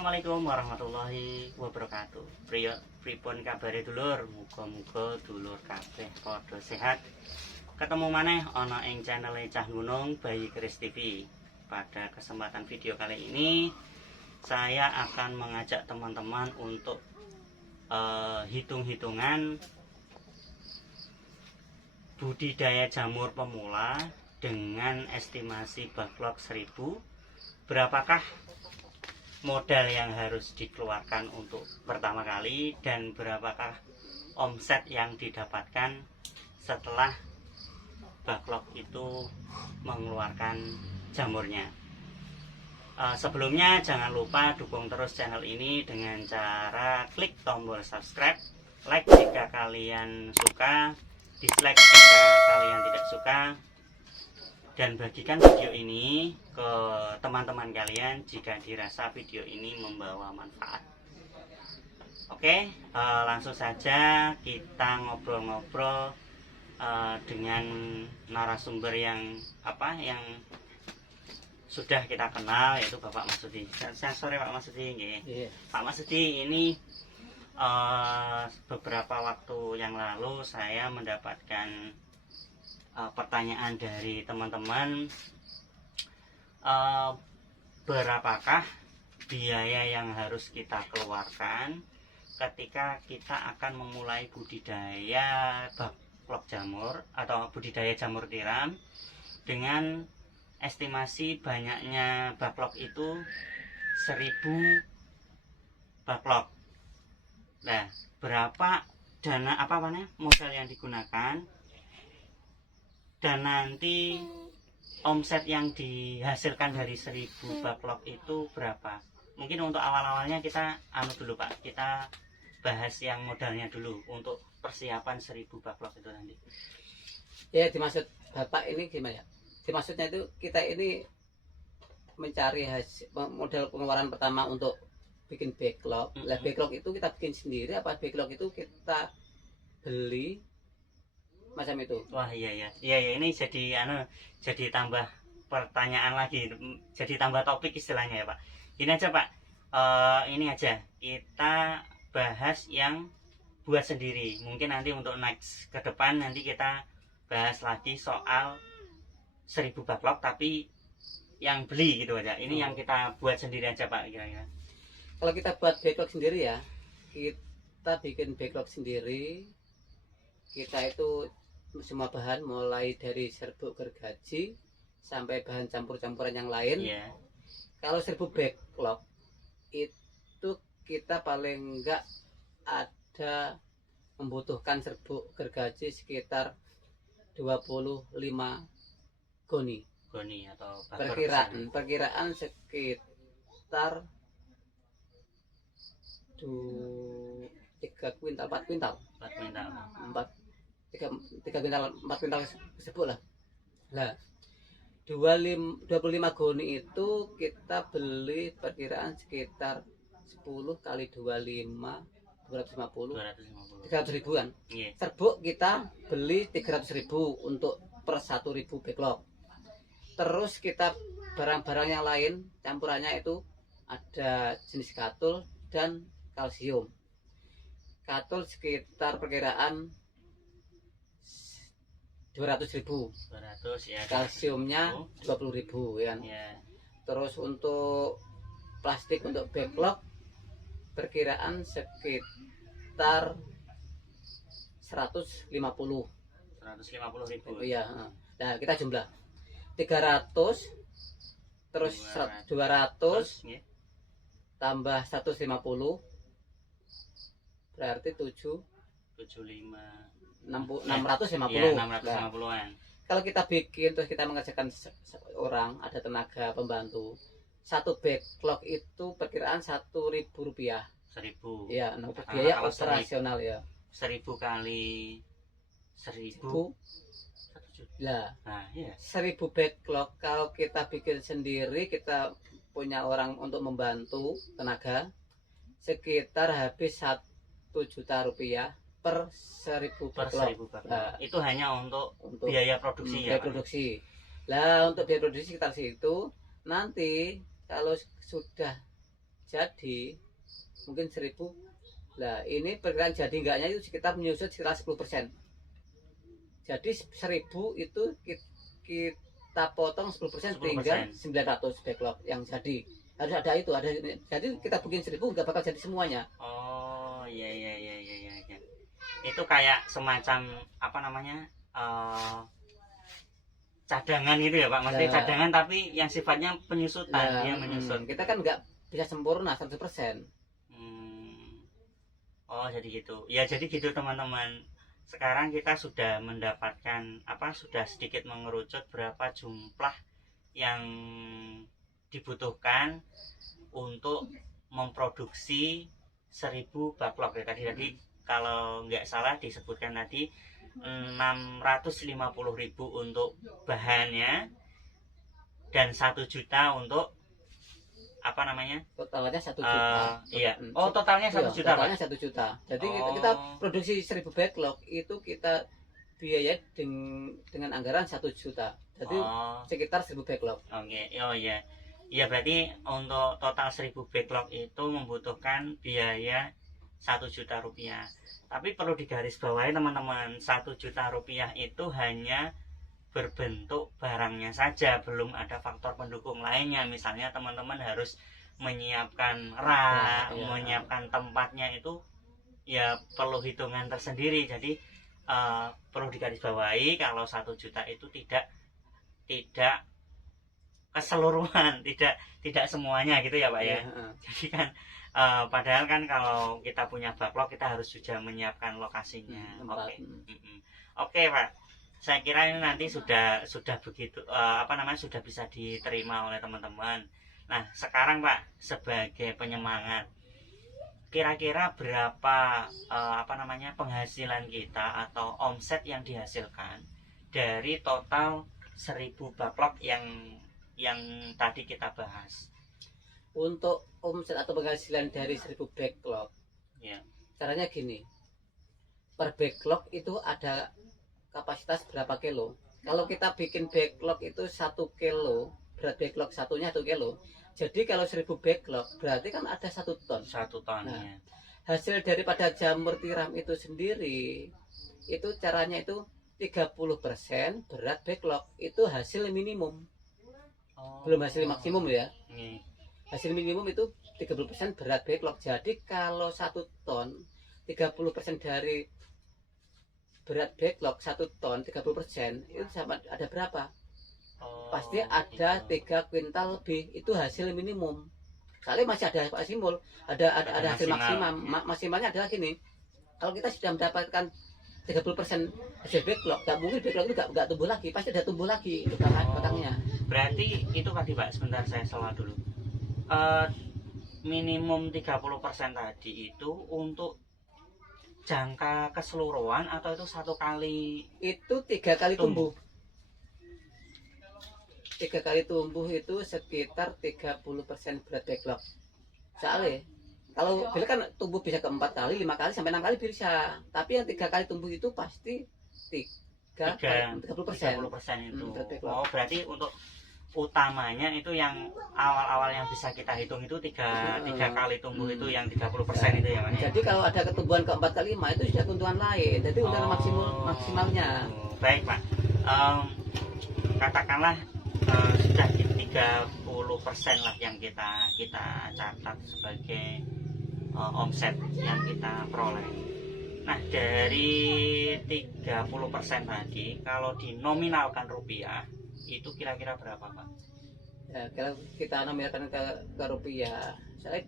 Assalamualaikum warahmatullahi wabarakatuh. Pripun kabare dulur? Muga-muga dulur kabeh padha sehat. Ketemu maneh ana ing channel Cah Gunung Bayi Keris TV. Pada kesempatan video kali ini saya akan mengajak teman-teman untuk hitung-hitungan budidaya jamur pemula dengan estimasi backlog 1000. Berapakah modal yang harus dikeluarkan untuk pertama kali dan berapakah omset yang didapatkan setelah backlog itu mengeluarkan jamurnya. Sebelumnya jangan lupa dukung terus channel ini dengan cara klik tombol subscribe, like jika kalian suka, dislike jika kalian tidak suka, dan bagikan video ini ke teman-teman kalian jika dirasa video ini membawa manfaat. Oke, langsung saja kita ngobrol-ngobrol dengan narasumber yang sudah kita kenal, yaitu Bapak Masudi. Sore Pak Masudi. Yeah. Pak Masudi, ini beberapa waktu yang lalu saya mendapatkan pertanyaan dari teman-teman, berapakah biaya yang harus kita keluarkan ketika kita akan memulai budidaya backlog jamur atau budidaya jamur tiram dengan estimasi banyaknya backlog itu 1000 backlog. Nah, berapa dana modal yang digunakan, dan nanti omset yang dihasilkan dari 1000 backlog itu berapa? Mungkin untuk awal-awalnya kita dulu Pak, kita bahas yang modalnya dulu untuk persiapan 1000 backlog itu nanti. Ya, dimaksud Bapak ini gimana ya? Dimaksudnya itu kita ini mencari modal pengeluaran pertama untuk bikin backlog. Lah backlog itu kita bikin sendiri apa backlog itu kita beli macam itu? Wah, iya, ini jadi tambah pertanyaan lagi, jadi tambah topik istilahnya ya Pak. Ini aja Pak, ini aja kita bahas yang buat sendiri. Mungkin nanti untuk next ke depan nanti kita bahas lagi soal 1000 backlog tapi yang beli gitu aja. Ini yang kita buat sendiri aja Pak kira-kira. Kalau kita buat backlog sendiri ya, kita bikin backlog sendiri. Kita itu semua bahan mulai dari serbuk gergaji sampai bahan campur-campuran yang lain. Yeah. Kalau 1000 backlog itu kita paling enggak ada membutuhkan serbuk gergaji sekitar 25 goni atau perkiraan sekitar 3 kuintal 4 kuintal 3 kuintal 4 kuintal sebut lah. Nah 25 goni itu kita beli perkiraan sekitar 10 kali 25 250 300 ribuan. Yeah. Serbuk kita beli 300 ribu untuk per 1000 backlog. Terus kita barang-barang yang lain campurannya itu ada jenis katul dan kalsium. Katul sekitar perkiraan 200 ribu. 200 ya. Kalsiumnya 20 ribu ya kan. Yeah. Terus untuk plastik untuk backlog perkiraan sekitar 150 ribu. Iya. Nah, kita jumlah 300 terus 200 yeah. tambah 150 berarti 650. Ya, 650-an. Kalau kita bikin terus kita mengerjakan seorang, ada tenaga pembantu, satu backlog itu perkiraan 1.000 rupiah. 1000. Ya, untuk biaya operasional ya. 1000 kali 1000. Lah, nah, iya. 1000 backlog kalau kita bikin sendiri, kita punya orang untuk membantu tenaga, sekitar habis 1 juta rupiah per 1000 backlog. Nah, itu hanya untuk biaya produksi ya. Biaya produksi. Lah untuk biaya produksi sekitar situ. Nanti kalau sudah jadi mungkin 1000. Nah ini perkiraan jadi enggaknya itu sekitar menyusut sekitar 10%. Jadi 1000 itu kita potong 10%, 10%. tinggal 900 backlog yang jadi. Harus ada itu, ada. Jadi kita bikin 1000 nggak bakal jadi semuanya. Oh iya. Itu kayak semacam apa namanya, cadangan gitu ya Pak, maksudnya Nah. cadangan tapi yang sifatnya penyusutan, Nah, dia menyusut. kita kan nggak bisa sempurna 100%. Oh jadi gitu ya, jadi gitu teman-teman. Sekarang kita sudah mendapatkan sudah sedikit mengerucut berapa jumlah yang dibutuhkan untuk memproduksi 1000 backlog ya tadi. Jadi kalau nggak salah disebutkan tadi 650.000 untuk bahannya dan 1 juta untuk apa namanya, Totalnya 1 juta. iya. Oh totalnya 1 juta totalnya Pak? 1 juta. Jadi Oh. kita produksi 1000 backlog itu kita biaya dengan anggaran 1 juta. Jadi sekitar 1000 backlog. Oke. Oh iya. Ya berarti untuk total 1000 backlog itu membutuhkan biaya 1 juta rupiah. Tapi perlu digarisbawahi teman-teman, 1 juta rupiah itu hanya berbentuk barangnya saja, belum ada faktor pendukung lainnya. Misalnya teman-teman harus menyiapkan rak, menyiapkan tempatnya, itu ya perlu hitungan tersendiri. Jadi perlu digarisbawahi kalau 1 juta itu tidak keseluruhan, tidak semuanya gitu ya Pak ya. Jadi kan padahal kan kalau kita punya backlog kita harus juga menyiapkan lokasinya. Oke Pak, saya kira ini nanti sudah begitu sudah bisa diterima oleh teman-teman. Nah sekarang Pak, sebagai penyemangat, kira-kira berapa penghasilan kita atau omset yang dihasilkan dari total 1000 backlog yang tadi kita bahas? Untuk omset atau penghasilan dari 1000 backlog ya, caranya gini, per backlog itu ada kapasitas berapa kilo. Kalau kita bikin backlog itu 1 kilo, berat backlog satunya 1 kilo. Jadi kalau 1000 backlog berarti kan ada 1 ton. 1 ton. Nah, hasil daripada jamur tiram itu sendiri itu caranya itu 30% berat backlog itu hasil minimum. Belum hasil maksimum ya. Hasil minimum itu 30% berat backlog. Jadi kalau 1 ton 30% dari berat backlog 1 ton 30% itu sama ada berapa? Pasti ada 3 kuintal lebih, itu hasil minimum. Soalnya masih ada maksimum, ada hasil maksimum. Maksimalnya adalah gini, kalau kita sudah mendapatkan 30% hasil backlog, nggak mungkin backlog itu nggak tumbuh lagi, pasti ada tumbuh lagi batangnya. Berarti itu tadi Pak, sebentar saya salah dulu. Minimum 30% tadi itu untuk jangka keseluruhan atau itu 1 kali? Itu 3 kali tumbuh. 3 kali tumbuh itu sekitar 30% berat backlog. Soalnya kalau bila kan tumbuh bisa ke 4 kali, 5 kali sampai 6 kali bisa. Tapi yang 3 kali tumbuh itu pasti 30% itu. Oh berarti untuk utamanya itu yang awal-awal yang bisa kita hitung itu 3 kali tumbuh itu yang 30% itu ya Pak. Jadi kalau ada ketumbuhan ke 4 ke 5 itu sudah keuntungan lain. Jadi udah maksimalnya. Baik Pak. Katakanlah sudah 30% lah yang kita catat sebagai omset yang kita peroleh. Nah dari 30% tadi kalau dinominalkan rupiah itu kira-kira berapa Pak? Ya, kalau kita nominalkan ke rupiah, saya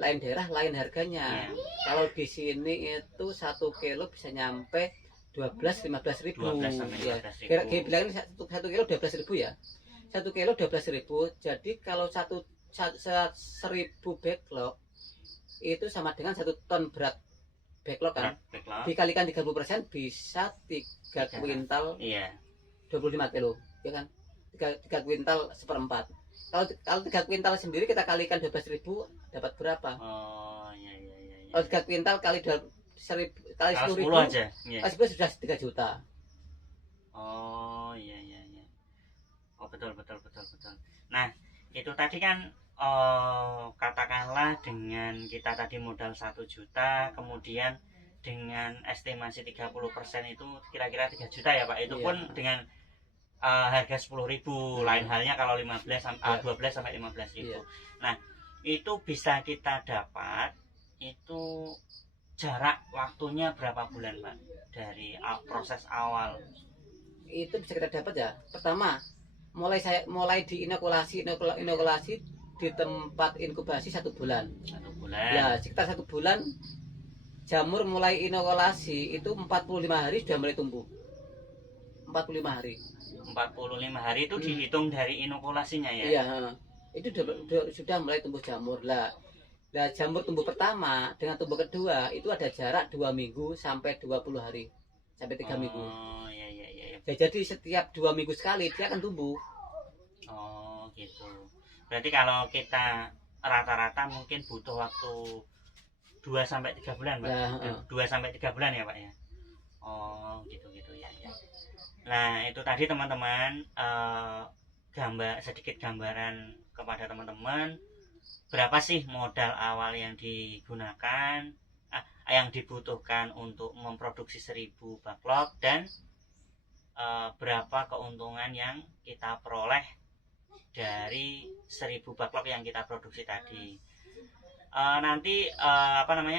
lain daerah lain harganya. Kalau di sini itu 1 kilo bisa nyampe 12-15 ribu. 12 sampai 15 ribu. Kira-kira bilangin 1 kilo 12 ribu ya. 1 kilo 12 ribu. Jadi kalau 1000 backlog itu sama dengan 1 ton berat backlog kan. Dikalikan 30% bisa 3 kuintal. 25 kilo, ya kan? 3 kuintal 1/4. Kalau 3 kuintal sendiri kita kalikan 12 ribu dapat berapa? Kalau 3 kuintal kali 10 ribu aja. Kali 10 sudah 3 juta. Oh betul. Nah itu tadi kan katakanlah dengan kita tadi modal 1 juta, kemudian dengan estimasi 30% itu kira-kira 3 juta ya Pak. Itu Iya. pun dengan harga 10.000. Lain halnya kalau 12 sampai 15.000. Iya. Nah, itu bisa kita dapat itu jarak waktunya berapa bulan Pak dari proses awal? Itu bisa kita dapat ya. Pertama, mulai diinokulasi di tempat inkubasi 1 bulan. 1 bulan. Ya, sekitar 1 bulan jamur mulai inokulasi itu 45 hari sudah mulai tumbuh. 45 hari. 45 hari itu dihitung dari inokulasinya ya? Iya, itu sudah mulai tumbuh jamur lah. Nah, jamur tumbuh pertama dengan tumbuh kedua itu ada jarak 2 minggu sampai 20 hari sampai 3 minggu. Oh, iya. Ya, jadi setiap 2 minggu sekali dia akan tumbuh. Oh, gitu. Berarti kalau kita rata-rata mungkin butuh waktu 2 sampai 3 bulan, Pak. Nah, 2 sampai 3 bulan ya, Pak ya. Oh, gitu ya. Nah, itu tadi teman-teman sedikit gambaran kepada teman-teman berapa sih modal awal yang digunakan, yang dibutuhkan untuk memproduksi 1000 backlog, dan berapa keuntungan yang kita peroleh dari 1000 backlog yang kita produksi tadi. Nanti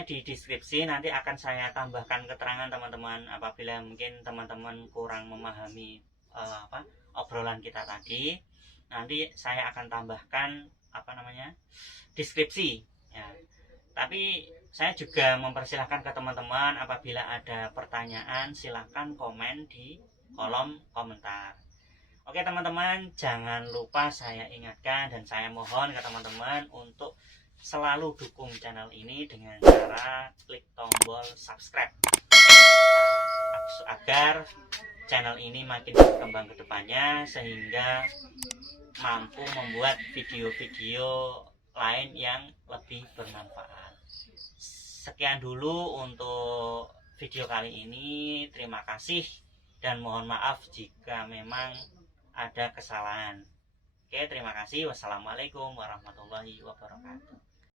di deskripsi nanti akan saya tambahkan keterangan teman-teman apabila mungkin teman-teman kurang memahami obrolan kita tadi. Nanti saya akan tambahkan deskripsi ya. Tapi saya juga mempersilahkan ke teman-teman apabila ada pertanyaan silahkan komen di kolom komentar. Oke teman-teman, jangan lupa saya ingatkan dan saya mohon ke teman-teman untuk selalu dukung channel ini dengan cara klik tombol subscribe agar channel ini makin berkembang ke depannya sehingga mampu membuat video-video lain yang lebih bermanfaat. Sekian dulu untuk video kali ini. Terima kasih dan mohon maaf jika memang ada kesalahan. Oke, terima kasih. Wassalamualaikum warahmatullahi wabarakatuh.